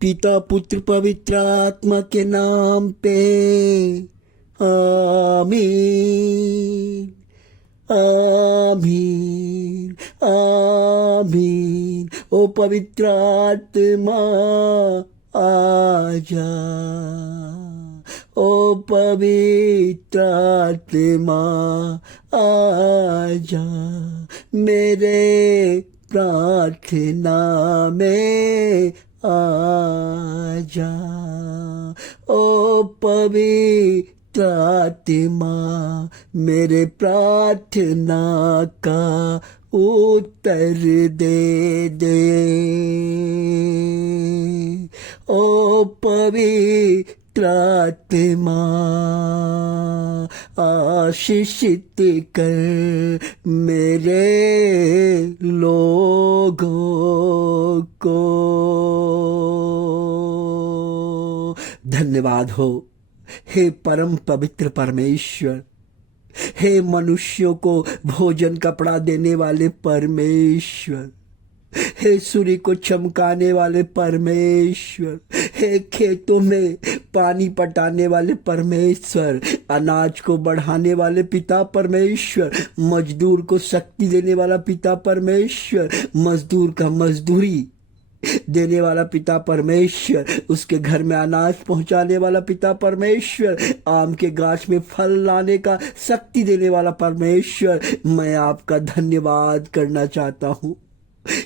पिता पुत्र पवित्र आत्मा के नाम पे आमीन आमीन आमीन। ओ पवित्र आत्मा आजा, ओ पवित्र आत्मा आजा मेरे प्रार्थना में आजा। ओ पवित्र आत्मा मेरे प्रार्थना का उत्तर दे दे। ओ पवित्र आत्मा आशीषित कर मेरे लोगों को। धन्यवाद हो हे परम पवित्र परमेश्वर, हे मनुष्यों को भोजन कपड़ा देने वाले परमेश्वर, हे सूर्य को चमकाने वाले परमेश्वर, हे खेतों में पानी पटाने वाले परमेश्वर, अनाज को बढ़ाने वाले पिता परमेश्वर, मजदूर को शक्ति देने वाला पिता परमेश्वर, मजदूर का मजदूरी देने वाला पिता परमेश्वर, उसके घर में अनाज पहुंचाने वाला पिता परमेश्वर, आम के गाछ में फल लाने का शक्ति देने वाला परमेश्वर, मैं आपका धन्यवाद करना चाहता हूँ।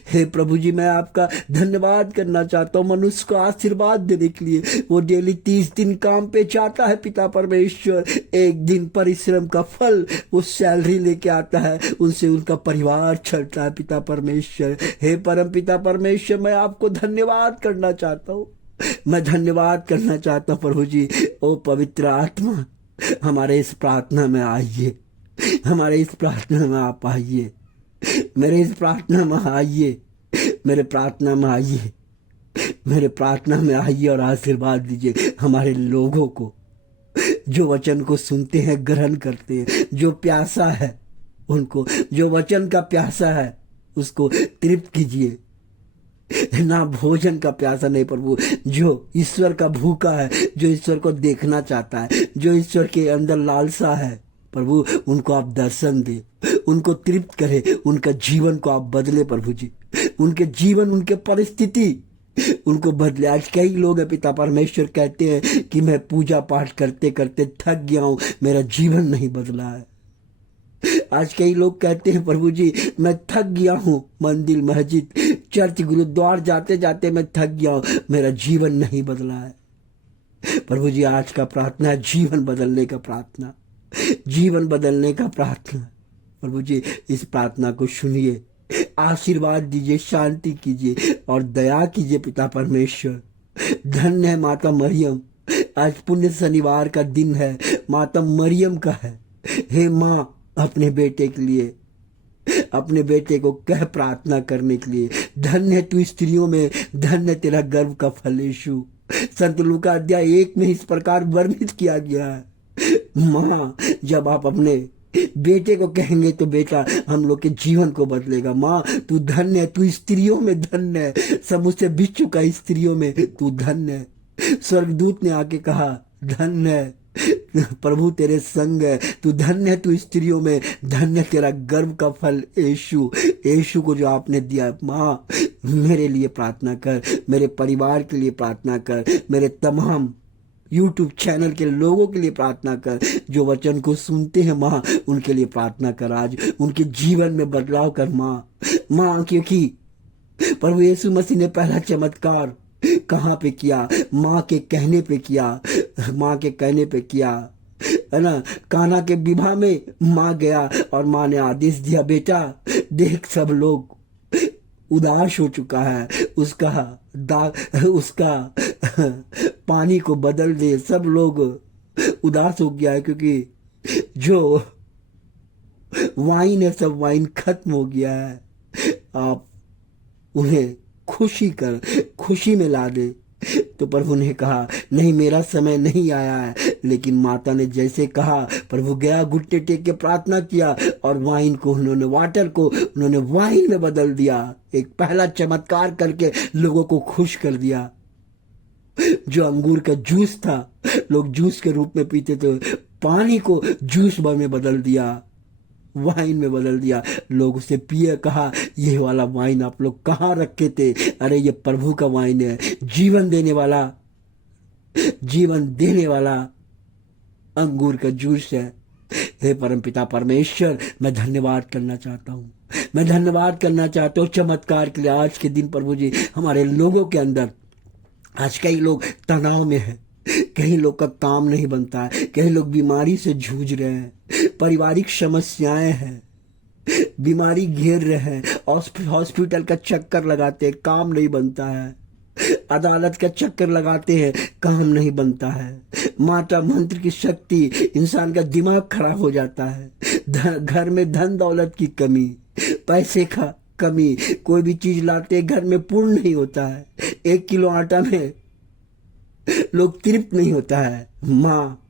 हे प्रभु जी, मैं आपका धन्यवाद करना चाहता हूँ मनुष्य को आशीर्वाद देने के लिए। वो डेली 30 दिन काम पे जाता है पिता परमेश्वर, एक दिन परिश्रम का फल वो सैलरी लेके आता है, उनसे उनका परिवार चलता है पिता परमेश्वर। हे परम पिता परमेश्वर, मैं आपको धन्यवाद करना चाहता हूँ, मैं धन्यवाद करना चाहता हूँ प्रभु जी। ओ पवित्र आत्मा हमारे इस प्रार्थना में आइए, हमारे इस प्रार्थना में आप आइए, मेरे इस प्रार्थना में आइए, मेरे प्रार्थना में आइए, मेरे प्रार्थना में आइए और आशीर्वाद दीजिए हमारे लोगों को जो वचन को सुनते हैं, ग्रहण करते हैं। जो प्यासा है उनको, जो वचन का प्यासा है उसको तृप्त कीजिए, ना भोजन का प्यासा नहीं प्रभु, जो ईश्वर का भूखा है, जो ईश्वर को देखना चाहता है, जो ईश्वर के अंदर लालसा है प्रभु, उनको आप दर्शन दे, उनको तृप्त करे, उनका जीवन को आप बदले प्रभु जी, उनके जीवन, उनके परिस्थिति उनको बदले। आज कई लोग हैं पिता परमेश्वर कहते हैं कि मैं पूजा पाठ करते करते थक गया हूं, मेरा जीवन नहीं बदला है। आज कई लोग कहते हैं प्रभु जी मैं थक गया हूं, मंदिर मस्जिद चर्च गुरुद्वार जाते जाते मैं थक गया हूं, मेरा जीवन नहीं बदला है। प्रभु जी आज का प्रार्थना है जीवन बदलने का प्रार्थना, जीवन बदलने का प्रार्थना। प्रभु जी इस प्रार्थना को सुनिए, आशीर्वाद दीजिए, शांति कीजिए और दया कीजिए पिता परमेश्वर। धन्य है माता मरियम, आज पुण्य शनिवार का दिन है, माता मरियम का है। हे माँ, अपने बेटे के लिए, अपने बेटे को कह प्रार्थना करने के लिए, धन्य तू स्त्रियों में, धन्य तेरा गर्भ का फल यीशु। संत लूका अध्याय 1 में इस प्रकार वर्णित किया गया है। माँ, जब आप अपने बेटे को कहेंगे तो बेटा हम लोग के जीवन को बदलेगा। माँ तू धन्य है, तू स्त्रियों में धन्य है, समुझ से भी चुका स्त्रियों में तू धन्य है। स्वर्गदूत ने आके कहा धन्य है प्रभु तेरे संग है, तू धन्य है तू स्त्रियों में, धन्य तेरा गर्भ का फल यीशु। यीशु को जो आपने दिया, माँ मेरे लिए प्रार्थना कर, मेरे परिवार के लिए प्रार्थना कर, मेरे तमाम यूट्यूब चैनल के लोगों के लिए प्रार्थना कर, जो वचन को सुनते हैं माँ उनके लिए प्रार्थना कर, आज उनके जीवन में बदलाव कर माँ। क्योंकि प्रभु यीशु मसीह ने पहला चमत्कार कहाँ पे किया? माँ के कहने पे किया, माँ के कहने पे किया, है ना। काना के विवाह में माँ गया और माँ ने आदेश दिया, बेटा देख सब लोग उदास हो चुका है, उसका पानी को बदल दे, सब लोग उदास हो गया है क्योंकि जो वाइन है सब वाइन खत्म हो गया है। आप उन्हें खुशी में ला दे। तो प्रभु ने कहा नहीं, मेरा समय नहीं आया है। लेकिन माता ने जैसे कहा, प्रभु गया, घुटने टेक के प्रार्थना किया और वाइन को वाटर को उन्होंने वाइन में बदल दिया। एक पहला चमत्कार करके लोगों को खुश कर दिया। जो अंगूर का जूस था, लोग जूस के रूप में पीते थे, पानी को जूस में बदल दिया, वाइन में बदल दिया। लोग उसे पिए, कहा ये वाला वाइन आप लोग कहाँ रखे थे? अरे ये प्रभु का वाइन है, जीवन देने वाला, जीवन देने वाला अंगूर का जूस है। हे परमपिता परमेश्वर, मैं धन्यवाद करना चाहता हूँ, मैं धन्यवाद करना चाहता हूँ चमत्कार के लिए। आज के दिन प्रभु जी हमारे लोगों के अंदर, आज कई लोग तनाव में हैं, कई लोग का काम नहीं बनता है, कई लोग बीमारी से जूझ रहे हैं, पारिवारिक समस्याएं हैं, बीमारी घेर रहे हैं, हॉस्पिटल का चक्कर लगाते हैं, काम नहीं बनता है, अदालत का चक्कर लगाते हैं, काम नहीं बनता है, माता मंत्र की शक्ति, इंसान का दिमाग खराब हो जाता है, घर में धन दौलत की कमी, पैसे का कमी, कोई भी चीज लाते घर में पूर्ण नहीं होता है, 1 किलो आटा में लोग तृप्त नहीं होता है। माँ,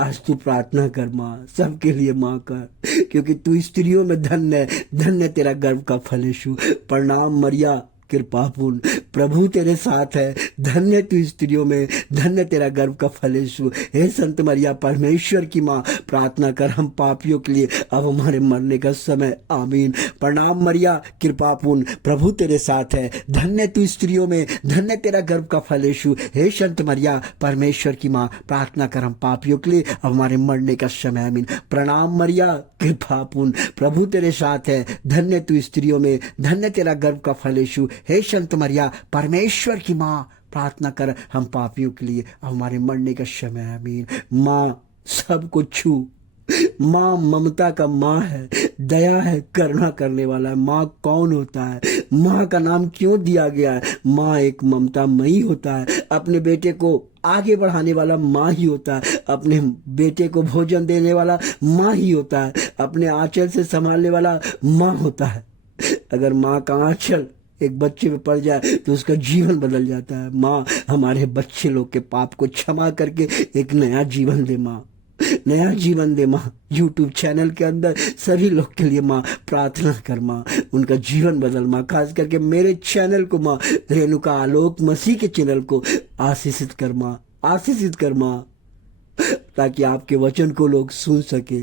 आज तू प्रार्थना कर माँ, सबके लिए माँ कर, क्योंकि तू स्त्रियों में धन्य, धन्य तेरा गर्भ का फल यीशु। प्रणाम मरिया, कृपापूर्ण, प्रभु तेरे साथ है, धन्य तू स्त्रियों में, धन्य तेरा गर्भ का फल यीशु। हे संत मरिया परमेश्वर की माँ, प्रार्थना कर हम पापियों के लिए, अब हमारे मरने का समय, आमीन। प्रणाम मरिया, कृपापूर्ण, प्रभु तेरे साथ है, धन्य तू स्त्रियों में, धन्य तेरा गर्भ का फल यीशु। हे संत मरिया परमेश्वर की माँ, प्रार्थना कर हम पापियों के लिए, अब हमारे मरने का समय, आमीन। प्रणाम मरिया, कृपापूर्ण, प्रभु तेरे साथ है, धन्य तू स्त्रियों में, धन्य तेरा गर्भ का फल यीशु। हे संत मरिया परमेश्वर की माँ, प्रार्थना कर हम पापियों के लिए, हमारे मरने का समय, आमीन। माँ सबको छू, माँ ममता का माँ है, दया है, करुणा करने वाला है। माँ कौन होता है? माँ का नाम क्यों दिया गया है? माँ एक ममतामयी होता है, अपने बेटे को आगे बढ़ाने वाला माँ ही होता है, अपने बेटे को भोजन देने वाला माँ ही होता है, अपने आंचल से संभालने वाला माँ होता है। अगर माँ का आंचल एक बच्चे पे पड़ जाए तो उसका जीवन बदल जाता है। माँ हमारे बच्चे लोग के पाप को क्षमा करके एक नया जीवन दे माँ, नया जीवन दे माँ। यूट्यूब चैनल के अंदर सभी लोग के लिए माँ प्रार्थना कर माँ, उनका जीवन बदल माँ, खास करके मेरे चैनल को माँ, रेणुका आलोक मसीह के चैनल को आशीषित कर माँ, आशीषित कर माँ, ताकि आपके वचन को लोग सुन सके,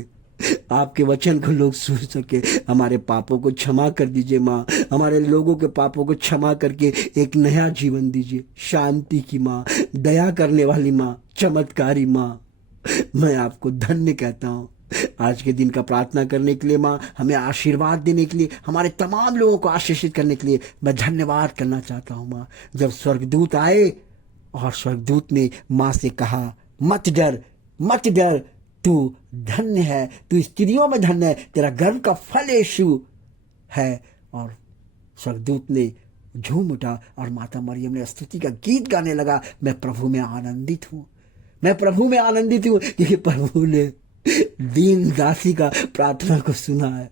आपके वचन को लोग सुन सके। हमारे पापों को क्षमा कर दीजिए माँ, हमारे लोगों के पापों को क्षमा करके एक नया जीवन दीजिए। शांति की माँ, दया करने वाली माँ, चमत्कारी माँ, मैं आपको धन्य कहता हूँ। आज के दिन का प्रार्थना करने के लिए माँ, हमें आशीर्वाद देने के लिए, हमारे तमाम लोगों को आशीषित करने के लिए मैं धन्यवाद करना चाहता हूँ माँ। जब स्वर्गदूत आए और स्वर्गदूत ने माँ से कहा, मत डर, मत डर, तू धन्य है, तू स्त्रियों में धन्य है, तेरा गर्भ का फल यीशु है। और स्वर्गदूत ने झूम उठा और माता मरियम ने स्तुति का गीत गाने लगा, मैं प्रभु में आनंदित हूँ, मैं प्रभु में आनंदित हूँ, क्योंकि प्रभु ने दीन दासी का प्रार्थना को सुना है।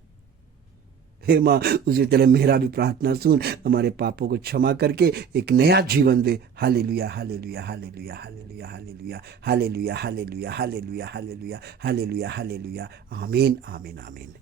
हे माँ, उसी तरह मेरा भी प्रार्थना सुन, हमारे पापों को क्षमा करके एक नया जीवन दे। Hallelujah, hallelujah, hallelujah, hallelujah, hallelujah, hallelujah, hallelujah, hallelujah, hallelujah, hallelujah, hallelujah, amen, amen, आमीन।